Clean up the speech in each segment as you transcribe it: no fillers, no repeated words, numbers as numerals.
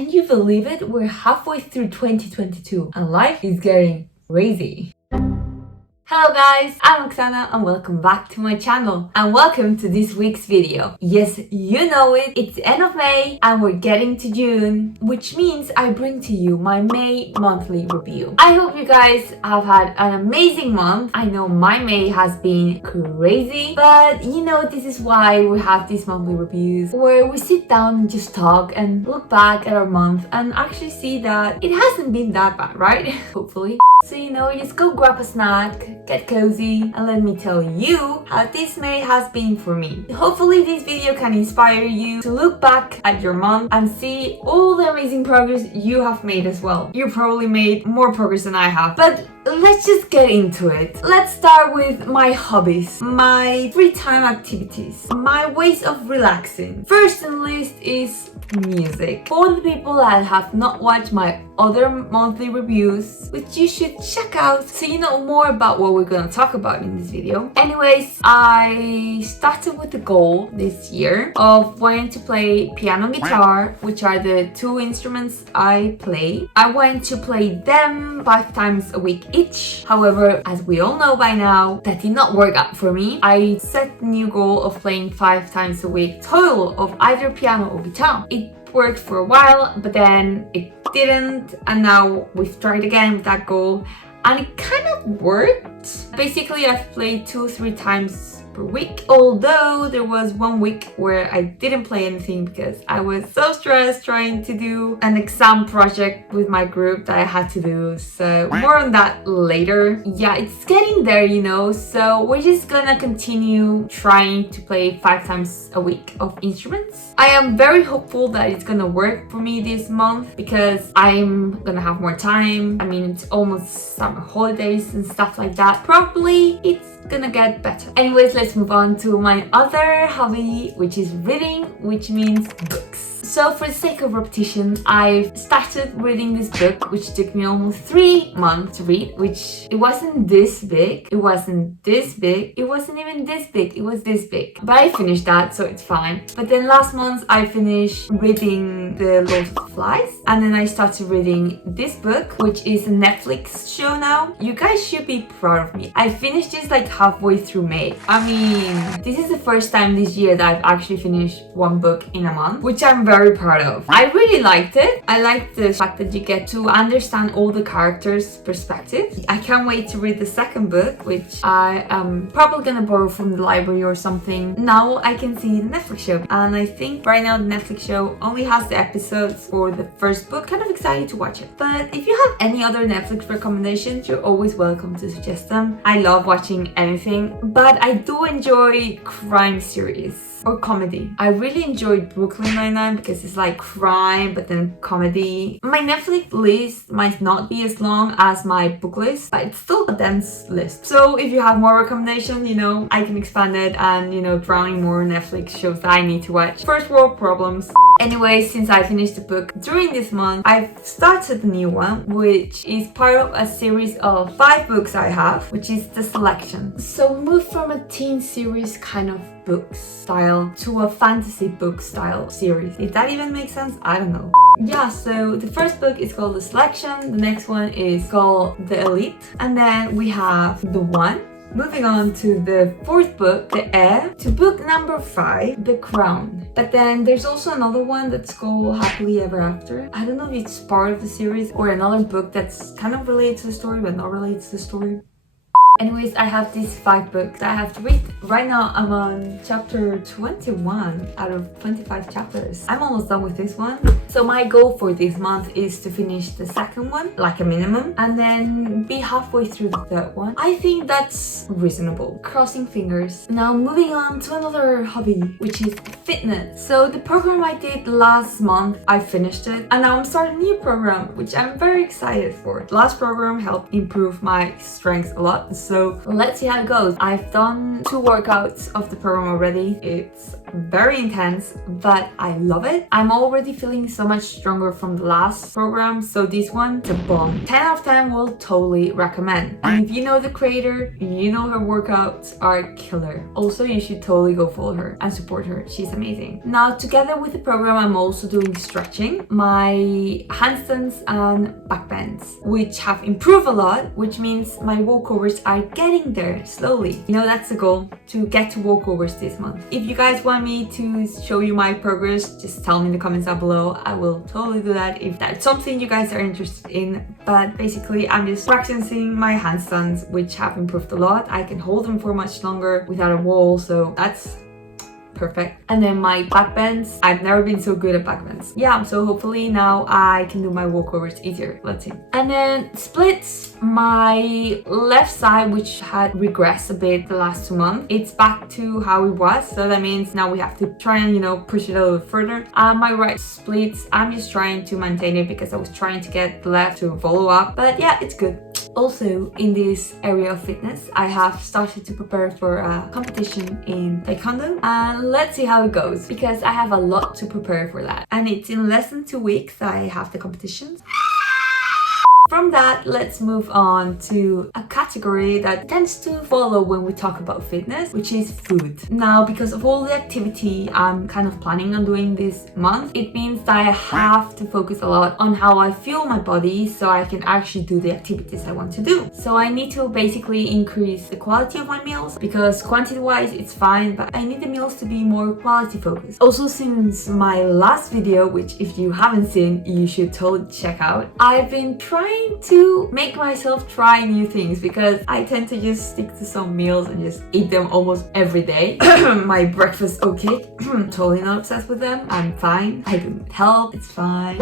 Can you believe it? We're halfway through 2022 and life is getting crazy. Hello guys, I'm Oksana and welcome back to my channel and welcome to this week's video. Yes, you know it, it's the end of May and we're getting to June, which means I bring to you my May monthly review. I hope you guys have had an amazing month. I know my May has been crazy, but you know, this is why we have these monthly reviews where we sit down and just talk and look back at our month and actually see that it hasn't been that bad, right? Hopefully. So you know, just go grab a snack, get cozy, and let me tell you how this May has been for me. Hopefully this video can inspire you to look back at your month and see all the amazing progress you have made as well. You probably made more progress than I have, but let's just get into it. Let's start with my hobbies, my free time activities, my ways of relaxing. First on the list is music. For the people that have not watched my other monthly reviews, which you should check out so you know more about what we're gonna talk about in this video. Anyways, I started with the goal this year of wanting to play piano and guitar, which are the two instruments I play. I wanted to play them 5 times a week each. However, as we all know by now, that did not work out for me. I set the new goal of playing 5 times a week total of either piano or guitar. It worked for a while, but then it didn't, and now we've tried again with that goal and it kind of worked. Basically, I've played 2-3 times per week, although there was one week where I didn't play anything because I was so stressed trying to do an exam project with my group that I had to do, so more on that later. Yeah, it's getting there, you know, so we're just gonna continue trying to play 5 times a week of instruments. I am very hopeful that it's gonna work for me this month because I'm gonna have more time. I mean, it's almost summer holidays and stuff like that. Probably it's gonna get better. Anyways, let's move on to my other hobby, which is reading, which means books. So for the sake of repetition, I've started reading this book, which took me almost 3 months to read, which it wasn't this big, it wasn't this big, it wasn't even this big, it was this big. But I finished that, so it's fine. But then last month I finished reading The Lord of the Flies, and then I started reading this book, which is a Netflix show now. You guys should be proud of me. I finished this like halfway through May. I mean, this is the first time this year that I've actually finished one book in a month, which I'm very proud of. I really liked it. I liked the fact that you get to understand all the characters' perspectives. I can't wait to read the second book, which I am probably gonna borrow from the library or something. Now I can see the Netflix show, and I think right now the Netflix show only has the episodes for the first book. Kind of excited to watch it. But if you have any other Netflix recommendations, you're always welcome to suggest them. I love watching anything, but I do enjoy crime series or comedy. I really enjoyed Brooklyn Nine-Nine because it's like crime but then comedy. My Netflix list might not be as long as my book list, but it's still a dense list. So if you have more recommendations, you know, I can expand it and, you know, drowning more Netflix shows that I need to watch. First world problems. Anyway, since I finished the book during this month, I've started a new one, which is part of a series of 5 books I have, which is The Selection. So we moved from a teen series kind of book style to a fantasy book style series. If that even makes sense, I don't know. Yeah, so the first book is called The Selection, the next one is called The Elite, and then we have The One. Moving on to the 4th book, The Heir, to book number 5, The Crown. But then there's also another one that's called Happily Ever After. I don't know if it's part of the series or another book that's kind of related to the story but not related to the story. Anyways, I have these 5 books that I have to read. Right now, I'm on chapter 21 out of 25 chapters. I'm almost done with this one. So my goal for this month is to finish the second one, like a minimum, and then be halfway through the third one. I think that's reasonable. Crossing fingers. Now moving on to another hobby, which is fitness. So the program I did last month, I finished it, and now I'm starting a new program, which I'm very excited for. The last program helped improve my strength a lot. So let's see how it goes. I've done 2 workouts of the program already. It's very intense, but I love it. I'm already feeling so much stronger from the last program, so this one, it's a bomb. 10 out of 10 will totally recommend. And if you know the creator, you know her workouts are killer. Also, you should totally go follow her and support her. She's amazing. Now, together with the program, I'm also doing stretching, my handstands and back bends, which have improved a lot, which means my walkovers are getting there slowly. You know, that's the goal, to get to walkovers this month. If you guys want me to show you my progress, just tell me in the comments down below. I will totally do that if that's something you guys are interested in. But basically, I'm just practicing my handstands, which have improved a lot. I can hold them for much longer without a wall, so that's perfect. And then my back bends, I've never been so good at back bends. Yeah, so hopefully now I can do my walkovers easier. Let's see. And then splits, my left side, which had regressed a bit the last 2 months, it's back to how it was. So that means now we have to try and, you know, push it a little further. My right splits, I'm just trying to maintain it because I was trying to get the left to follow up. But yeah, it's good. Also, in this area of fitness, I have started to prepare for a competition in Taekwondo, and let's see how it goes, because I have a lot to prepare for that. And it's in less than 2 weeks I have the competition. From that, let's move on to a category that tends to follow when we talk about fitness, which is food. Now, because of all the activity I'm kind of planning on doing this month, it means that I have to focus a lot on how I feel my body so I can actually do the activities I want to do. So I need to basically increase the quality of my meals, because quantity-wise it's fine, but I need the meals to be more quality focused. Also, since my last video, which if you haven't seen, you should totally check out, I've been trying to make myself try new things, because I tend to just stick to some meals and just eat them almost every day. My breakfast, okay, totally not obsessed with them. I'm fine. I don't need help. It's fine.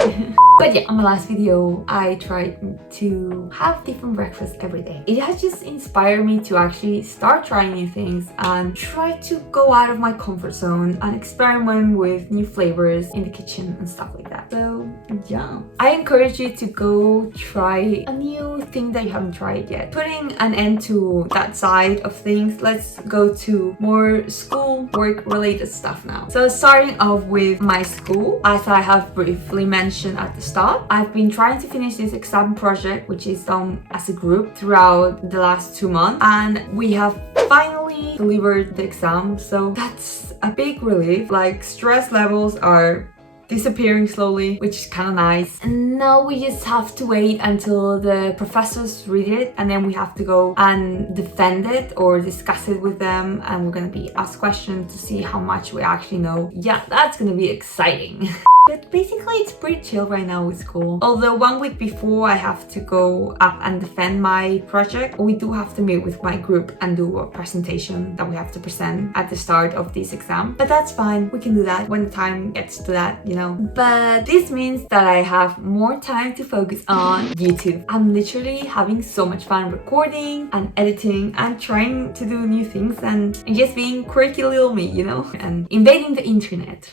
But yeah, on my last video, I tried to have different breakfasts every day. It has just inspired me to actually start trying new things and try to go out of my comfort zone and experiment with new flavors in the kitchen and stuff like that. So yeah, I encourage you to go try a new thing that you haven't tried yet. Putting an end to that side of things, let's go to more school work related stuff now. So starting off with my school, as I have briefly mentioned at the start, I've been trying to finish this exam project, which is done as a group throughout the last 2 months, and we have finally delivered the exam. So that's a big relief. Like, stress levels are disappearing slowly, which is kind of nice. And now we just have to wait until the professors read it, and then we have to go and defend it or discuss it with them, and we're gonna be asked questions to see how much we actually know. Yeah, that's gonna be exciting. But basically, it's pretty chill right now with school. Although 1 week before I have to go up and defend my project, we do have to meet with my group and do a presentation that we have to present at the start of this exam. But that's fine. We can do that when the time gets to that, you know. But this means that I have more time to focus on YouTube. I'm literally having so much fun recording and editing and trying to do new things and just being quirky little me, you know, and invading the internet.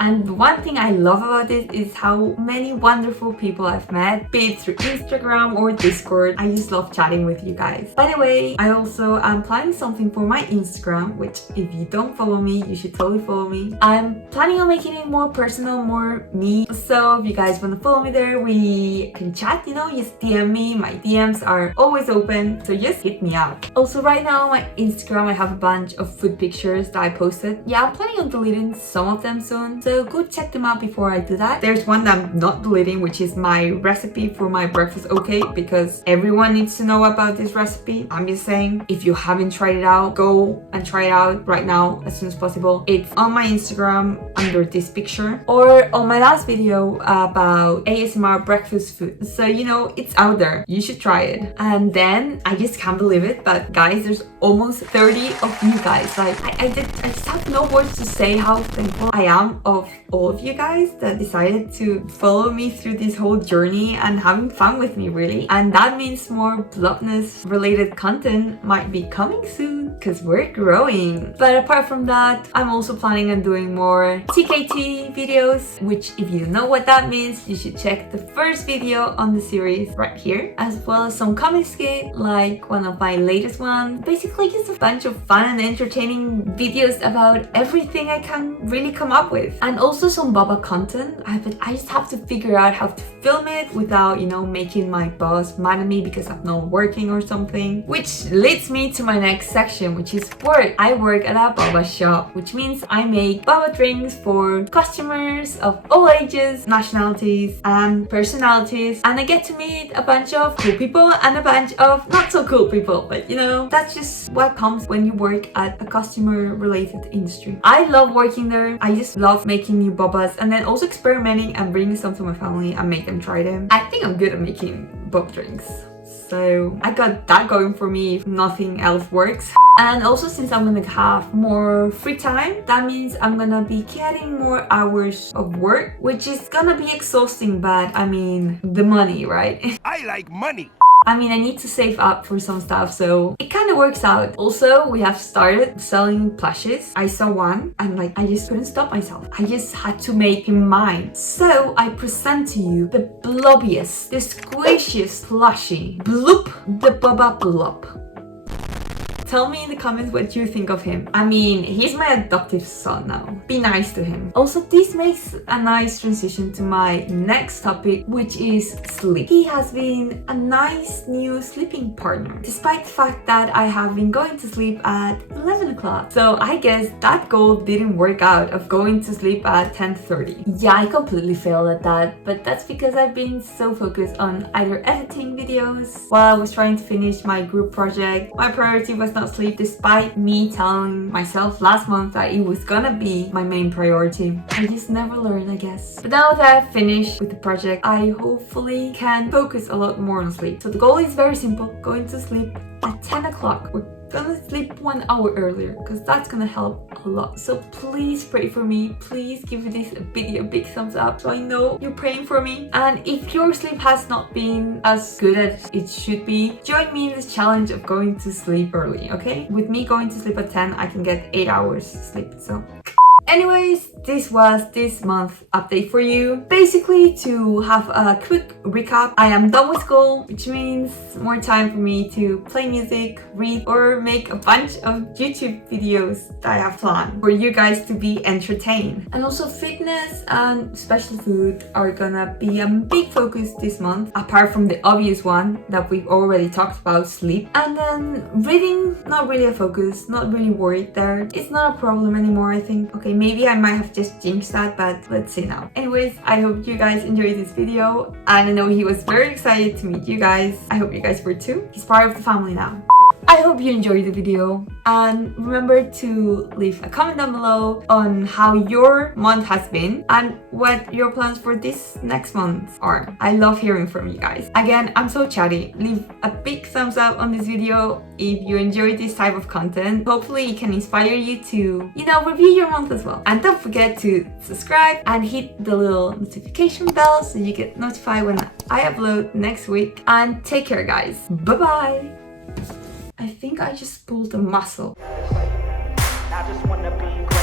And one thing I love about this is how many wonderful people I've met, be it through Instagram or Discord. I just love chatting with you guys. By the way, I also am planning something for my Instagram, which if you don't follow me, you should totally follow me. I'm planning on making it more personal, more me. So if you guys want to follow me there, we can chat, you know, just DM me. My DMs are always open, so just hit me up. Also, right now on my Instagram, I have a bunch of food pictures that I posted. Yeah, I'm planning on deleting some of them soon, so go check them out before I do that. There's one that I'm not deleting, which is my recipe for my breakfast okay, because everyone needs to know about this recipe. I'm just saying, if you haven't tried it out, go and try it out right now as soon as possible. It's on my Instagram under this picture, or on my last video about ASMR breakfast food. So you know, it's out there. You should try it. And then I just can't believe it, but guys, there's almost 30 of you guys. Like I just have no words to say how thankful I am of all of you guys that decided to follow me through this whole journey and having fun with me, really. And that means more vlogmas related content might be coming soon. because we're growing. But apart from that, I'm also planning on doing more TKT videos, which if you don't know what that means, you should check the first video on the series right here, as well as some comic skit like one of my latest ones. Basically just a bunch of fun and entertaining videos about everything I can really come up with. And also some boba content, but I just have to figure out how to film it without, you know, making my boss mad at me because I'm not working or something. Which leads me to my next section, which is work. I work at a boba shop, which means I make boba drinks for customers of all ages, nationalities, and personalities. And I get to meet a bunch of cool people and a bunch of not so cool people. But you know, that's just what comes when you work at a customer-related industry. I love working there. I just love making new bobas and then also experimenting and bringing some to my family and make them try them. I think I'm good at making boba drinks. So I got that going for me if nothing else works. And also, since I'm gonna have more free time, that means I'm gonna be getting more hours of work, which is gonna be exhausting, but I mean, the money, right? I like money. I mean, I need to save up for some stuff, so it kind of works out. Also, we have started selling plushies. I saw one and like, I just couldn't stop myself. I just had to make him mine. So I present to you the blobbiest, the squishiest plushie. Bloop, the Boba Blob. Tell me in the comments what you think of him. I mean, he's my adoptive son now. Be nice to him. Also, this makes a nice transition to my next topic, which is sleep. He has been a nice new sleeping partner, despite the fact that I have been going to sleep at 11 o'clock. So I guess that goal didn't work out of going to sleep at 10:30. Yeah, I completely failed at that, but that's because I've been so focused on either editing videos while I was trying to finish my group project. My priority was not sleep, despite me telling myself last month that it was gonna be my main priority. I just never learn, I guess. But now that I've finished with the project, I hopefully can focus a lot more on sleep. So the goal is very simple: going to sleep at 10 o'clock. We're gonna sleep 1 hour earlier because that's gonna help a lot. So please pray for me. Please give this video a big thumbs up so I know you're praying for me. And if your sleep has not been as good as it should be, join me in this challenge of going to sleep early, okay? With me going to sleep at 10, I can get 8 hours sleep. So anyways, this was this month's update for you. Basically, to have a quick recap, I am done with school, which means more time for me to play music, read, or make a bunch of YouTube videos that I have planned for you guys to be entertained. And also fitness and special food are gonna be a big focus this month, apart from the obvious one that we've already talked about, sleep. And then reading, not really a focus, not really worried there. It's not a problem anymore, I think. Okay, maybe I might have just jinxed that, but let's see now. Anyways, I hope you guys enjoyed this video, and I know he was very excited to meet you guys. I hope you guys were too. He's part of the family now. I hope you enjoyed the video, and remember to leave a comment down below on how your month has been and what your plans for this next month are. I love hearing from you guys. Again, I'm so chatty. Leave a big thumbs up on this video if you enjoyed this type of content. Hopefully it can inspire you to, you know, review your month as well. And don't forget to subscribe and hit the little notification bell so you get notified when I upload next week. And take care, guys. Bye-bye. I think I just pulled a muscle. I just wanna be